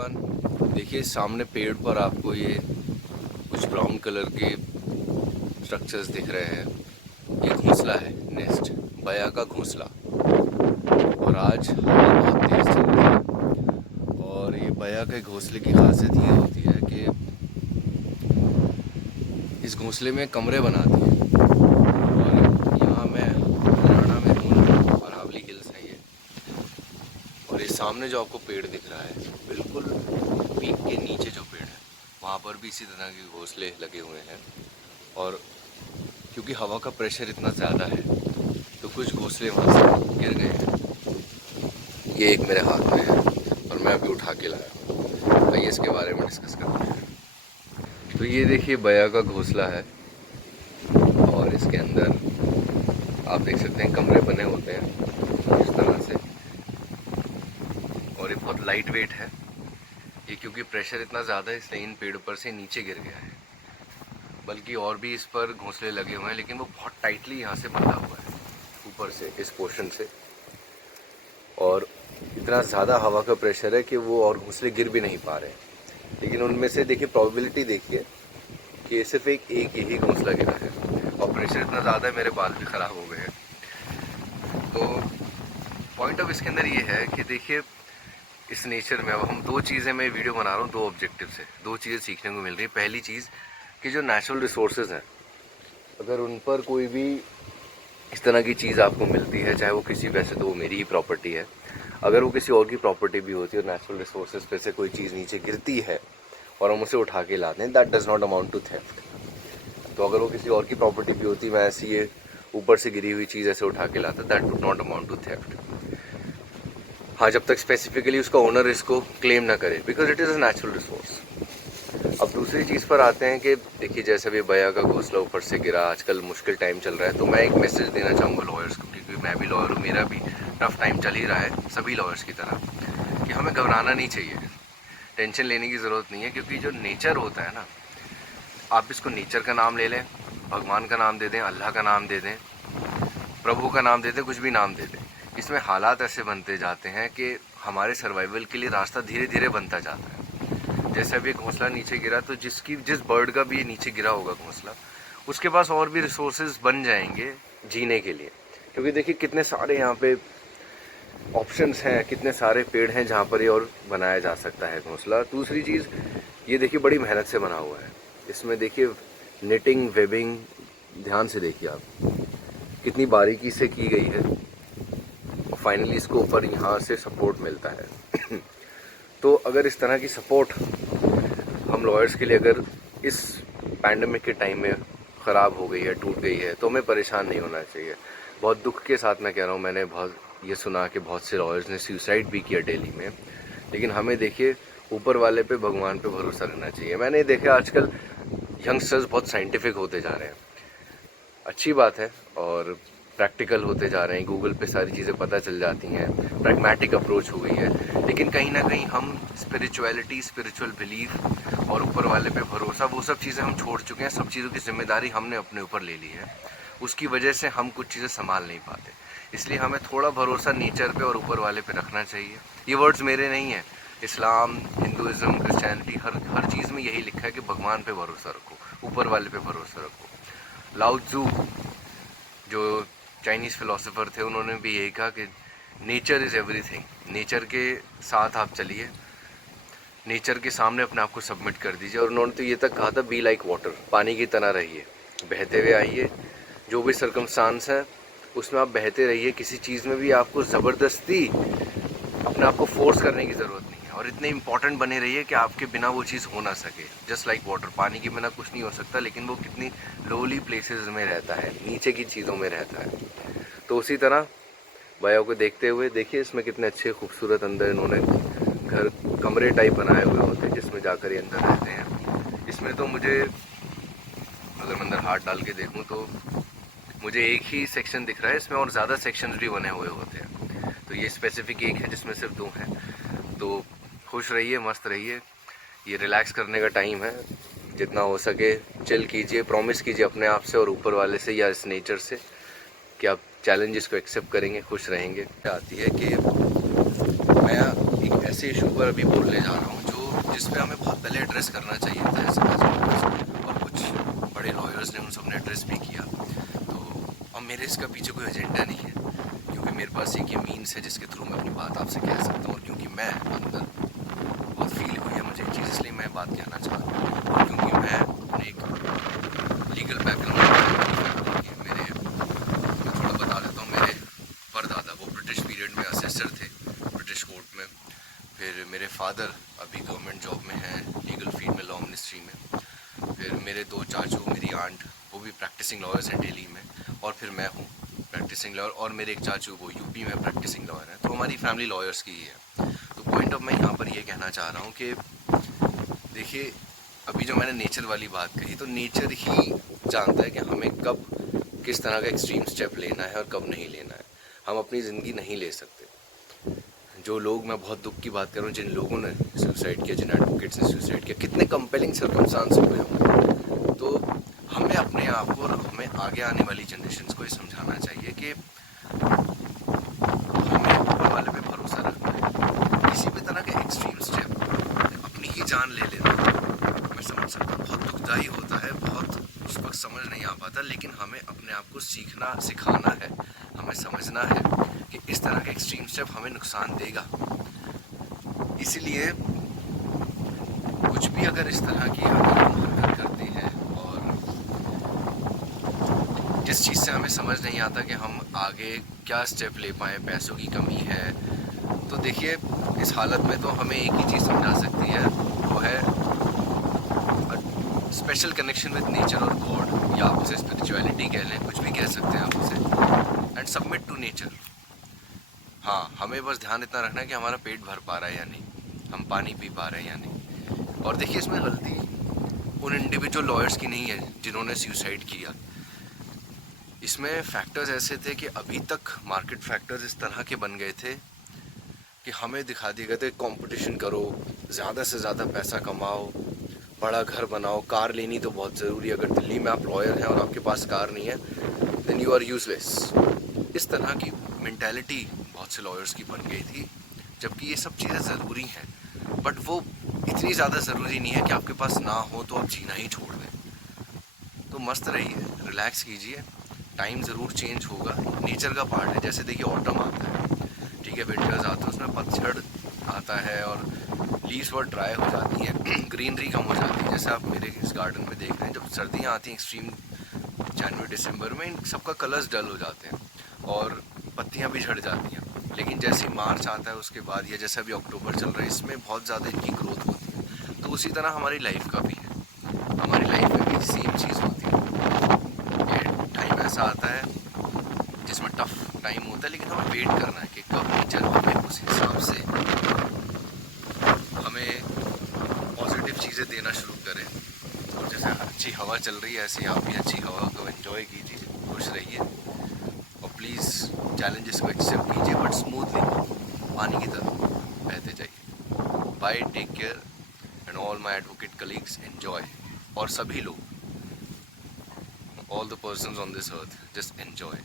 Everyone, देखिए सामने पेड़ पर आपको ये कुछ ब्राउन कलर के स्ट्रक्चर्स दिख रहे हैं। ये घोंसला है, नेस्ट, बया का घोंसला। और आज हवा बहुत तेज चल रही है और ये बया के घोंसले की खासियत ये होती है कि इस घोंसले में कमरे बनाती है। और यहाँ मैं हरियाणा में हूँ, अरावली हिल्स है ये। और ये सामने जो आपको पेड़ दिख रहा है, बिल्कुल पीक के नीचे जो पेड़ है वहाँ पर भी इसी तरह के घोंसले लगे हुए हैं। और क्योंकि हवा का प्रेशर इतना ज़्यादा है तो कुछ घोंसले वहाँ से गिर गए हैं। ये एक मेरे हाथ में है और मैं अभी उठा के लाया हूँ। आइए इसके बारे में डिस्कस करते हैं। तो ये देखिए बया का घोंसला है और इसके अंदर आप देख सकते हैं कमरे बने होते हैं इस तरह से। और ये बहुत लाइट वेट है ये, क्योंकि प्रेशर इतना ज़्यादा है इसलिए इन पेड़ पर से नीचे गिर गया है। बल्कि और भी इस पर घोंसले लगे हुए हैं, लेकिन वो बहुत टाइटली यहाँ से बंधा हुआ है ऊपर से, इस पोर्शन से। और इतना ज़्यादा हवा का प्रेशर है कि वो और घोंसले गिर भी नहीं पा रहे। लेकिन उनमें से देखिए प्रोबेबिलिटी देखिए कि सिर्फ एक यही घोंसला गिरा है और प्रेशर इतना ज़्यादा है मेरे बाल भी ख़राब हो गए हैं। तो पॉइंट ऑफ इसके अंदर ये है कि देखिए इस नेचर में अब हम दो चीज़ें, मैं वीडियो बना रहा हूँ दो ऑब्जेक्टिव से, दो चीज़ें सीखने को मिल रही है। पहली चीज़ कि जो नेचुरल रिसोर्सेज हैं, अगर उन पर कोई भी इस तरह की चीज़ आपको मिलती है, चाहे वो किसी, वैसे तो वो मेरी ही प्रॉपर्टी है, अगर वो किसी और की प्रॉपर्टी भी होती है और नेचुरल रिसोर्सेज पे से कोई चीज़ नीचे गिरती है और हम उसे उठा के लाते हैं, that does not amount to theft. तो अगर वो किसी और की प्रॉपर्टी भी होती, मैं ऐसी ये ऊपर से गिरी हुई चीज़ ऐसे उठा के लाता, that would not amount to theft. हाँ, जब तक स्पेसिफिकली उसका ओनर इसको क्लेम ना करे, because it is a natural resource. अब दूसरी चीज़ पर आते हैं कि देखिए जैसे भी बया का घोंसला ऊपर से गिरा, आजकल मुश्किल टाइम चल रहा है, तो मैं एक मैसेज देना चाहूँगा लॉयर्स को, क्योंकि मैं भी लॉयर हूँ, मेरा भी टफ टाइम चल ही रहा है सभी लॉयर्स की तरह, कि हमें घबराना नहीं चाहिए, टेंशन लेने की ज़रूरत नहीं है। क्योंकि जो नेचर होता है ना, आप इसको नेचर का नाम ले लें, भगवान का नाम दे दें, अल्लाह का नाम दे दें, प्रभु का नाम दे दें, कुछ भी नाम दे दें, इसमें हालात ऐसे बनते जाते हैं कि हमारे सर्वाइवल के लिए रास्ता धीरे धीरे बनता जाता है। जैसे अभी घोंसला नीचे गिरा, तो जिस बर्ड का भी नीचे गिरा होगा घोंसला, उसके पास और भी रिसोर्सेज बन जाएंगे जीने के लिए। क्योंकि देखिए कितने सारे यहाँ पे ऑप्शंस हैं, कितने सारे पेड़ हैं जहाँ पर ये और बनाया जा सकता है घोंसला। दूसरी चीज़ ये देखिए बड़ी मेहनत से बना हुआ है, इसमें देखिए निटिंग, वेबिंग, ध्यान से देखिए आप कितनी बारीकी से की गई है। और फाइनली इसको ऊपर यहाँ से सपोर्ट मिलता है। तो अगर इस तरह की सपोर्ट हम लॉयर्स के लिए अगर इस पैंडमिक के टाइम में ख़राब हो गई है, टूट गई है, तो हमें परेशान नहीं होना चाहिए। बहुत दुख के साथ मैं कह रहा हूँ, मैंने बहुत ये सुना कि बहुत से लॉयर्स ने सुसाइड भी किया दिल्ली में। लेकिन हमें देखिए ऊपर वाले पे, भगवान पे भरोसा रखना चाहिए। मैंने देखा आजकल यंगस्टर्स बहुत साइंटिफिक होते जा रहे हैं, अच्छी बात है, और प्रैक्टिकल होते जा रहे हैं, गूगल पे सारी चीज़ें पता चल जाती हैं, प्रैग्मेटिक अप्रोच हो गई है। लेकिन कहीं ना कहीं हम स्पिरिचुअलिटी, स्पिरिचुअल बिलीफ और ऊपर वाले पे भरोसा, वो सब चीज़ें हम छोड़ चुके हैं। सब चीज़ों की जिम्मेदारी हमने अपने ऊपर ले ली है, उसकी वजह से हम कुछ चीज़ें संभाल नहीं पाते। इसलिए हमें थोड़ा भरोसा नेचर पे और ऊपर वाले पे रखना चाहिए। ये वर्ड्स मेरे नहीं हैं, इस्लाम, हिंदुज़म, क्रिश्चियनिटी, हर चीज़ में यही लिखा है कि भगवान पे भरोसा रखो, ऊपर वाले पे भरोसा रखो। लाओ त्ज़ू जो चाइनीज़ फिलोसोफर थे, उन्होंने भी यही कहा कि नेचर इज़ एवरीथिंग। नेचर के साथ आप चलिए, नेचर के सामने अपने आप को सबमिट कर दीजिए। और उन्होंने तो ये तक कहा था, बी लाइक वाटर, पानी की तरह रहिए, बहते हुए आइए। जो भी सर्कमस्टांस है उसमें आप बहते रहिए। किसी चीज़ में भी आपको ज़बरदस्ती अपने आप को फोर्स करने की ज़रूरत नहीं है। और इतने इंपॉर्टेंट बने रहिए कि आपके बिना वो चीज़ हो ना सके। जस्ट लाइक वाटर, पानी के बिना कुछ नहीं हो सकता, लेकिन वो कितनी लोली प्लेसेस में रहता है, नीचे की चीज़ों में रहता है। तो उसी तरह बया को देखते हुए देखिए इसमें कितने अच्छे खूबसूरत अंदर इन्होंने घर, कमरे टाइप बनाए हुए होते हैं जिसमें जाकर ये अंदर रहते हैं। इसमें तो मुझे, अगर मैं अंदर हाथ डाल के देखूँ तो मुझे एक ही सेक्शन दिख रहा है, इसमें और ज़्यादा सेक्शंस भी बने हुए होते हैं। तो ये स्पेसिफिक एक है जिसमें सिर्फ दो हैं। तो खुश रहिए, मस्त रहिए, ये रिलैक्स करने का टाइम है। जितना हो सके चिल कीजिए, प्रॉमिस कीजिए अपने आप से और ऊपर वाले से या इस नेचर से कि आप चैलेंजेस को एक्सेप्ट करेंगे, खुश रहेंगे। आती है कि मैं एक ऐसे इशू पर अभी बोलने जा रहा हूँ जो जिस पे हमें बहुत पहले एड्रेस करना चाहिए था ऐसे लॉयर्स, और कुछ बड़े लॉयर्स ने उन सब ने एड्रेस भी किया। तो अब मेरे इसका पीछे कोई एजेंडा नहीं है, क्योंकि मेरे पास एक ये मीन्स है जिसके थ्रू मैं अपनी बात आपसे कह सकता हूँ, और क्योंकि मैं अंदर बहुत फील हुई है मुझे एक चीज़, इसलिए मैं बात कहना चाहता हूँ। और क्योंकि मैं अपने एक लीगल बैकग्राउंड के मैं थोड़ा बता देता हूँ। मेरे परदादा वो ब्रिटिश पीरियड में असेसर थे ब्रिटिश कोर्ट में, फिर मेरे फादर अभी गवर्नमेंट जॉब में हैं लीगल फील्ड में, लॉ मिनिस्ट्री में, फिर मेरे दो चाचू, मेरी आंट वो भी प्रैक्टिसिंग लॉयर्स हैं दिल्ली में, और फिर मैं हूँ प्रैक्टिसिंग लॉयर, और मेरे एक चाचू वो यूपी में प्रैक्टिसिंग लॉयर हैं। तो हमारी फैमिली लॉयर्स की ही है। तो पॉइंट ऑफ मैं यहाँ पर ये कहना चाह रहा हूँ कि देखिए, अभी जो मैंने नेचर वाली बात कही, तो नेचर ही जानता है कि हमें कब किस तरह का एक्सट्रीम स्टेप लेना है और कब नहीं लेना है। हम अपनी ज़िंदगी नहीं ले सकते। जो लोग, मैं बहुत दुख की बात कर रहा हूँ, जिन लोगों ने सुसाइड किया, जिन एडवोकेट्स ने सुसाइड किया, कितने कंपेलिंग सर्कमस्टांस हुए होंगे। तो हमें अपने आप को और हमें आगे आने वाली जनरेशन को ये समझाना चाहिए कि हमें ऊपर वाले पे भरोसा रखना है। किसी भी तरह के एक्सट्रीम स्टेप, अपनी ही जान ले लेना, मैं समझ सकता हूँ बहुत दुखदाई होता है, बहुत उस वक्त समझ नहीं आ पाता, लेकिन हमें अपने आप को सीखना सिखाना है, हमें समझना है कि इस तरह का एक्सट्रीम स्टेप हमें नुकसान देगा। इसलिए कुछ भी अगर इस तरह की अगर हम हरकत करते हैं और जिस चीज़ से हमें समझ नहीं आता कि हम आगे क्या स्टेप ले पाएँ, पैसों की कमी है, तो देखिए इस हालत में तो हमें एक ही चीज़ समझा सकती है, वो है स्पेशल कनेक्शन विद नेचर और गॉड, या आप उसे स्पिरिचुअलिटी कह लें, कुछ भी कह सकते हैं आप उसे, एंड सबमिट टू नेचर। हाँ, हमें बस ध्यान इतना रखना है कि हमारा पेट भर पा रहा है या नहीं, हम पानी पी पा रहे हैं या नहीं। और देखिए, इसमें गलती उन इंडिविजुअल लॉयर्स की नहीं है जिन्होंने सुसाइड किया। इसमें फैक्टर्स ऐसे थे कि अभी तक मार्केट फैक्टर्स इस तरह के बन गए थे कि हमें दिखा दिए गए थे, कंपटीशन करो, ज़्यादा से ज़्यादा पैसा कमाओ, बड़ा घर बनाओ, कार लेनी तो बहुत ज़रूरी है। अगर दिल्ली में आप लॉयर हैं और आपके पास कार नहीं है, देन यू आर यूजलेस। इस तरह की मेंटालिटी बहुत से लॉयर्स की बन गई थी, जबकि ये सब चीज़ें ज़रूरी हैं, बट वो इतनी ज़्यादा ज़रूरी नहीं है कि आपके पास ना हो तो आप जीना ही छोड़ दें। तो मस्त रहिए, रिलैक्स कीजिए, टाइम ज़रूर चेंज होगा, नेचर का पार्ट है। जैसे देखिए ऑटम आता है, ठीक है, विंटर्स आता है, उसमें पतझड़ आता है और लीव्स बहुत ड्राई हो जाती हैं, ग्रीनरी कम हो जाती है। जैसे आप मेरे इस गार्डन में देख रहे हैं, जब सर्दियाँ आती हैं एक्सट्रीम जनवरी दिसंबर में, इन सबका कलर्स डल हो जाते हैं और पत्तियाँ भी झड़ जाती हैं। लेकिन जैसे मार्च आता है उसके बाद, या जैसे अभी अक्टूबर चल रहा है, इसमें बहुत ज़्यादा इनकी ग्रोथ होती है। तो उसी तरह हमारी लाइफ का भी है, हमारी लाइफ में भी सेम चीज़ होती है। ये टाइम ऐसा आता है जिसमें टफ टाइम होता है, लेकिन हमें वेट करना है कि कब नेचर हमें उस हिसाब से हमें पॉजिटिव चीज़ें देना शुरू करें। और जैसे अच्छी हवा चल रही है, ऐसे आप भी अच्छी हवा को एंजॉय कीजिए, खुश रहिए, और प्लीज़ चैलेंजेस को एक्सेप्ट कीजिए, बट स्मूथली, पानी की तरह बहते जाइए। Bye, take care, and all my advocate colleagues enjoy. और सभी लोग, all the persons on this earth, just enjoy.